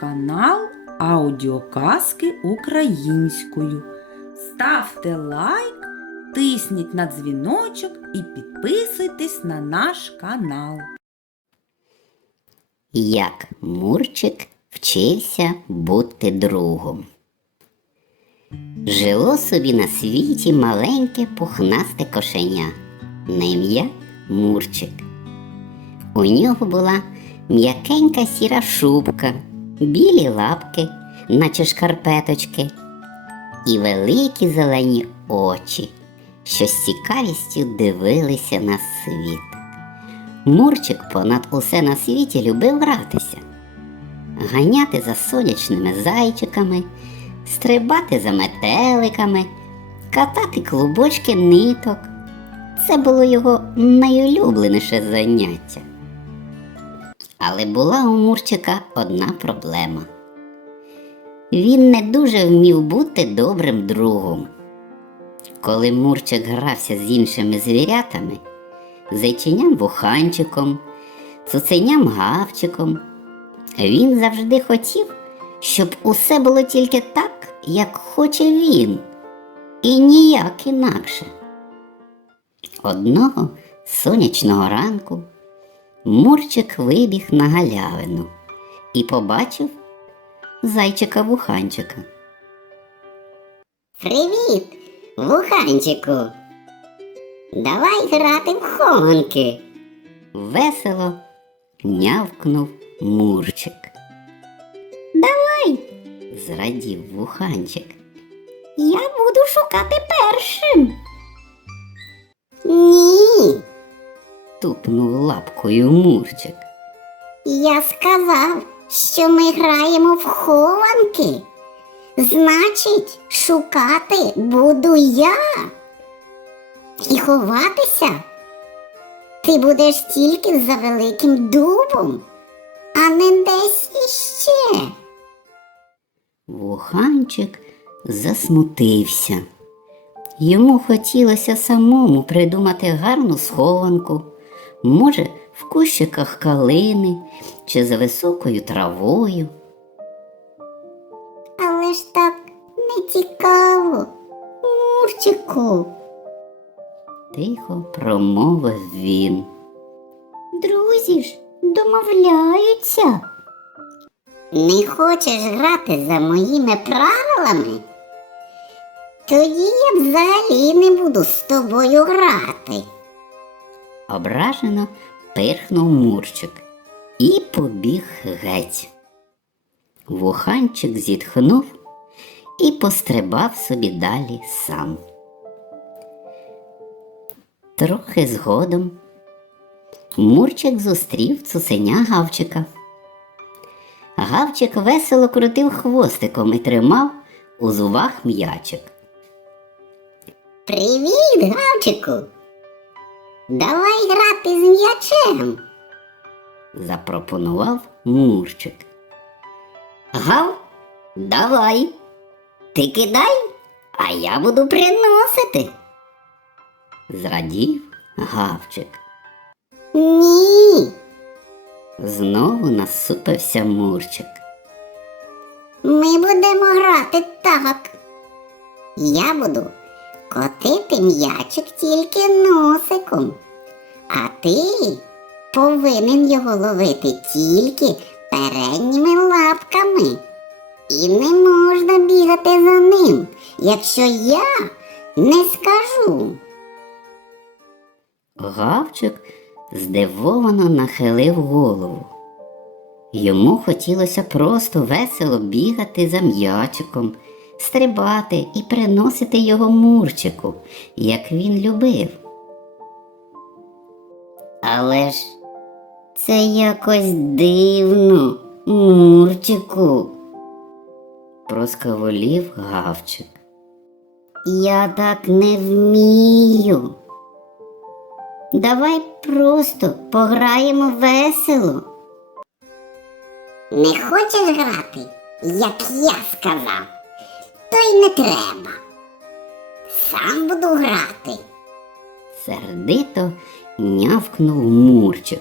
канал Аудіоказки українською. Ставте лайк, тисніть на дзвіночок і підписуйтесь на наш канал. Як Мурчик вчився бути другом. Жило собі на світі маленьке пухнасте кошеня на ім'я Мурчик. У нього була м'якенька сіра шубка, білі лапки, наче шкарпеточки, і великі зелені очі, що з цікавістю дивилися на світ. Мурчик понад усе на світі любив гратися, ганяти за сонячними зайчиками, стрибати за метеликами, катати клубочки ниток. Це було його найулюбленіше заняття. Але була у Мурчика одна проблема. Він не дуже вмів бути добрим другом. Коли Мурчик грався з іншими звірятами, зайченям вуханчиком, цуценям гавчиком. Він завжди хотів, щоб усе було тільки так, як хоче він, і ніяк інакше. Одного сонячного ранку Мурчик вибіг на галявину і побачив зайчика вуханчика. Привіт, вуханчику! Давай грати в хованки. Весело нявкнув Мурчик. Давай, зрадів вуханчик. Я буду шукати першим. Ні. Тупнув лапкою Мурчик. Я сказав, що ми граємо в хованки. Значить, шукати буду я і ховатися. Ти будеш тільки за великим дубом, а не десь іще. Вуханчик засмутився. Йому хотілося самому придумати гарну схованку, може, в кущиках калини чи за високою травою. Але ж так не цікаво, Мурчику тихо промовив він. Друзі ж домовляються. Не хочеш грати за моїми правилами? Тоді я взагалі не буду з тобою грати. Ображено пирхнув Мурчик і побіг геть. Вуханчик зітхнув і пострибав собі далі сам. Трохи згодом Мурчик зустрів цуценя Гавчика. Гавчик весело крутив хвостиком і тримав у зубах м'ячик. Привіт, Гавчику! Давай грати з м'ячем, запропонував Мурчик. Гав, давай. Ти кидай, а я буду приносити зрадів гавчик. Ні. Знову насупився Мурчик. Ми будемо грати так. Я буду котити м'ячик тільки носиком, а ти повинен його ловити тільки передніми лапками. І не можна бігати за ним, якщо я не скажу. Гавчик здивовано нахилив голову. Йому хотілося просто весело бігати за м'ячиком, стрибати і приносити його Мурчику, як він любив. Але ж це якось дивно, Мурчику, проскаволів Гавчик. Я так не вмію. Давай просто пограємо весело. Не хочеш грати, як я сказав, то й не треба. Сам буду грати. Сердито нявкнув Мурчик,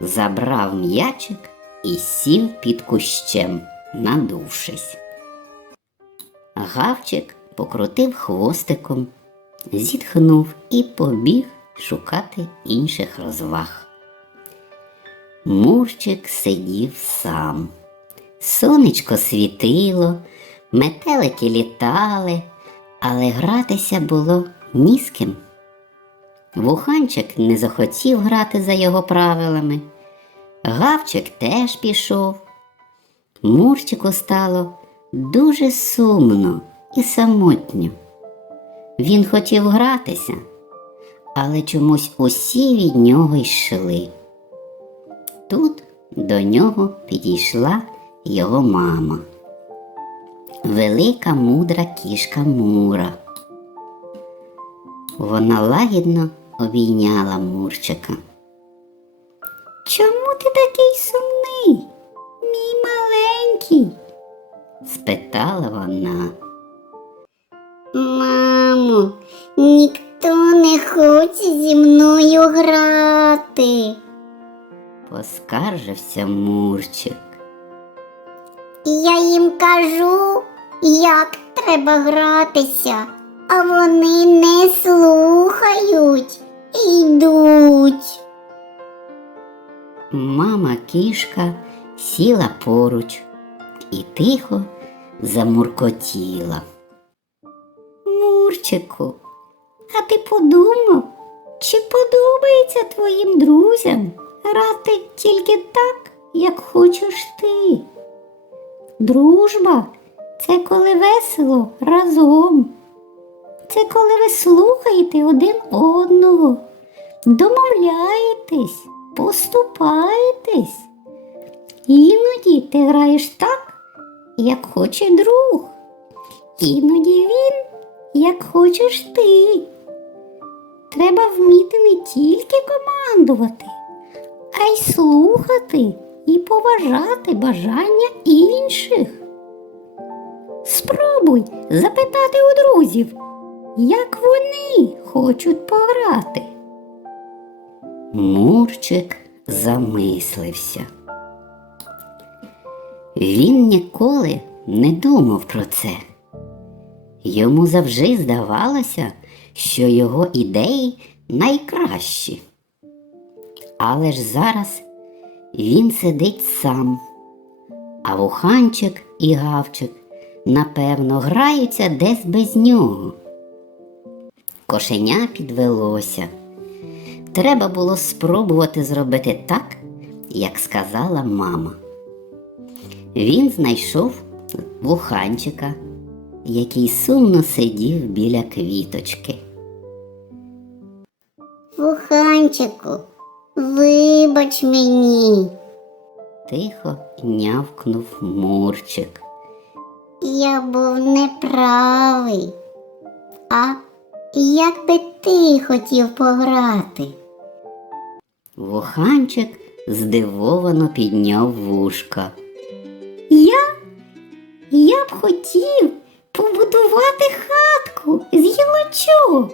забрав м'ячик і сів під кущем, надувшись. Гавчик покрутив хвостиком, зітхнув і побіг шукати інших розваг. Мурчик сидів сам. Сонечко світило, метелики літали, але гратися було ні з ким. Вуханчик не захотів грати за його правилами. Гавчик теж пішов. Мурчику стало дуже сумно і самотньо. Він хотів гратися, але чомусь усі від нього йшли. Тут до нього підійшла його мама. Велика мудра кішка Мура. Вона лагідно обійняла Мурчика. Чому ти такий сумний, мій маленький? спитала вона. Мамо, ніхто не хоче зі мною грати. Поскаржився Мурчик. Я їм кажу, як треба гратися, а вони не слухають і йдуть. Мама кішка сіла поруч і тихо замуркотіла. Мурчику, а ти подумав, чи подобається твоїм друзям грати тільки так, як хочеш ти? Дружба це коли весело разом. Це коли ви слухаєте один одного, домовляєтесь, поступаєтесь. Іноді ти граєш так, як хоче друг. Іноді він, як хочеш ти. Треба вміти не тільки командувати, а й слухати і поважати бажання інших. Спробуй запитати у друзів, як вони хочуть пограти. Мурчик замислився. Він ніколи не думав про це. Йому завжди здавалося, що його ідеї найкращі. Але ж зараз він сидить сам, а вуханчик і гавчик, напевно, граються десь без нього. Кошеня підвелося. Треба було спробувати зробити так, як сказала мама. Він знайшов вуханчика, який сумно сидів біля квіточки. Вуханчику, вибач мені. Тихо нявкнув Мурчик. Я був неправий. А як би ти хотів пограти? Вуханчик здивовано підняв вушка. Я? Я б хотів побудувати хатку з гілочок,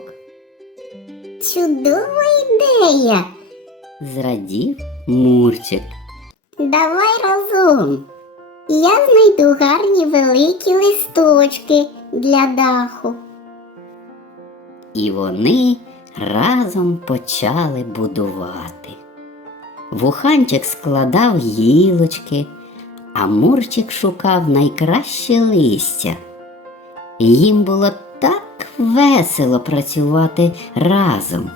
Чудова ідея. Зрадів Мурчик. Давай разом. Я знайду гарні великі листочки для даху. І вони разом почали будувати. Вуханчик складав гілочки, а Мурчик шукав найкраще листя. Їм було так весело працювати разом.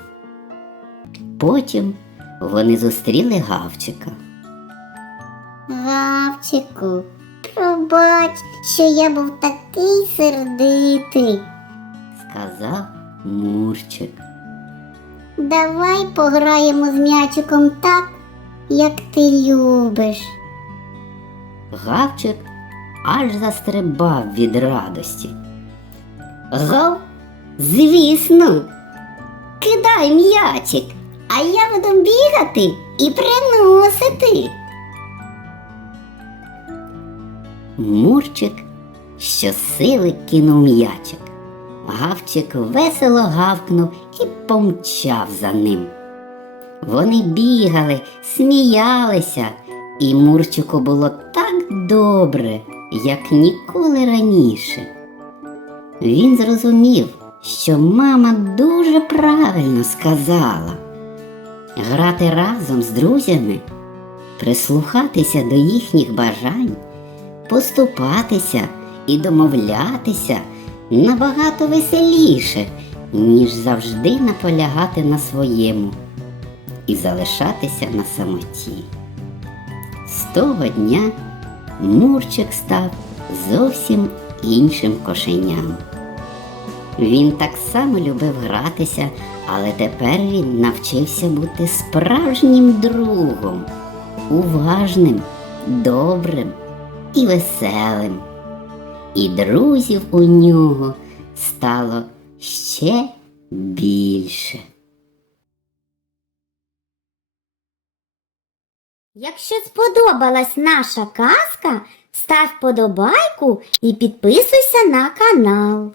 Потім вони зустріли гавчика. Гавчику, пробач, що я був такий сердитий. сказав Мурчик. Давай пограємо з м'ячиком так, як ти любиш. Гавчик аж застрибав від радості. Гав, звісно, кидай м'ячик, А я буду бігати і приносити. Мурчик щосили кинув м'ячик. Гавчик весело гавкнув і помчав за ним. Вони бігали, сміялися І Мурчику було так добре, як ніколи раніше. Він зрозумів, що мама дуже правильно сказала грати разом з друзями, прислухатися до їхніх бажань, поступатися і домовлятися набагато веселіше, ніж завжди наполягати на своєму і залишатися на самоті. З того дня Мурчик став зовсім іншим кошеням. Він так само любив гратися, але тепер він навчився бути справжнім другом, уважним, добрим і веселим. І друзів у нього стало ще більше. Якщо сподобалась наша казка, став подобайку і підписуйся на канал.